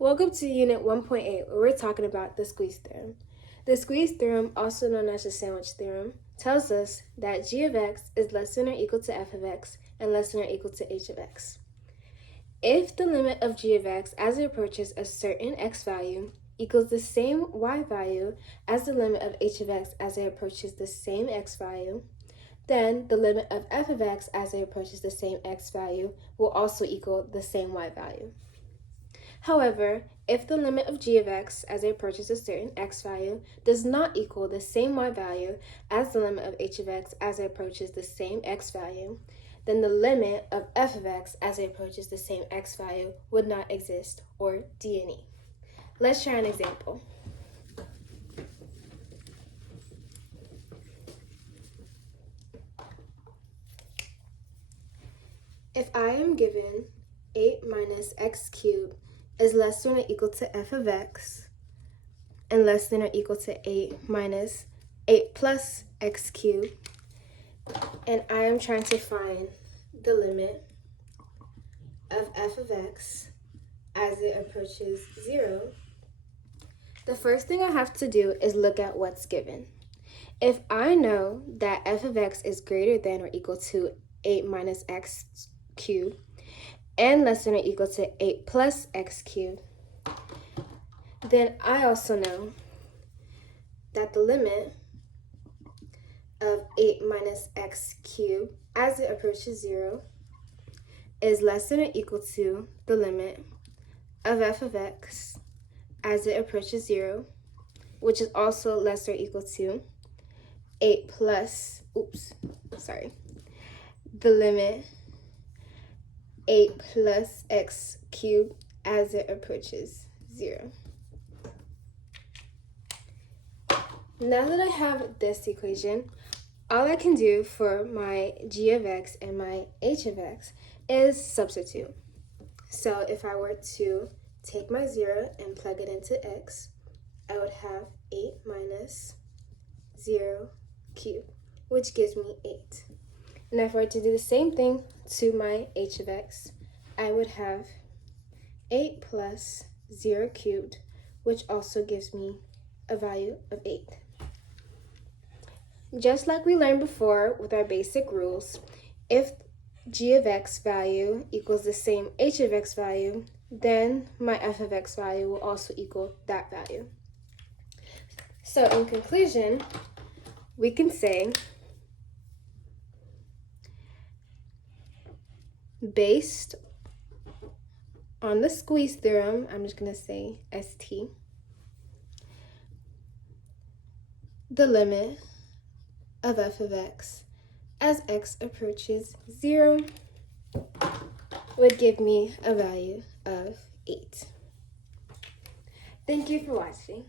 Welcome to Unit 1.8, where we're talking about the squeeze theorem. The squeeze theorem, also known as the sandwich theorem, tells us that g of x is less than or equal to f of x and less than or equal to h of x. If the limit of g of x as it approaches a certain x value equals the same y value as the limit of h of x as it approaches the same x value, then the limit of f of x as it approaches the same x value will also equal the same y value. However, if the limit of g of x as it approaches a certain x value does not equal the same y value as the limit of h of x as it approaches the same x value, then the limit of f of x as it approaches the same x value would not exist, or D&E. Let's try an example. If I am given 8 minus x cubed is less than or equal to f of x and less than or equal to 8 minus 8 plus x cubed, and I am trying to find the limit of f of x as it approaches 0, the first thing I have to do is look at what's given. If I know that f of x is greater than or equal to 8 minus x cubed and less than or equal to 8 plus x cubed, then I also know that the limit of 8 minus x cubed as it approaches 0 is less than or equal to the limit of f of x as it approaches 0, which is also less or equal to 8 plus, the limit 8 plus x cubed as it approaches 0. Now that I have this equation, all I can do for my g of x and my h of x is substitute. So if I were to take my 0 and plug it into x, I would have 8 minus 0 cubed, which gives me 8. And if I were to do the same thing to my h of x, I would have 8 plus 0 cubed, which also gives me a value of 8. Just like we learned before with our basic rules, if g of x value equals the same h of x value, then my f of x value will also equal that value. So in conclusion, we can say, based on the squeeze theorem, I'm just going to say ST, the limit of f of x as x approaches 0 would give me a value of 8. Thank you for watching.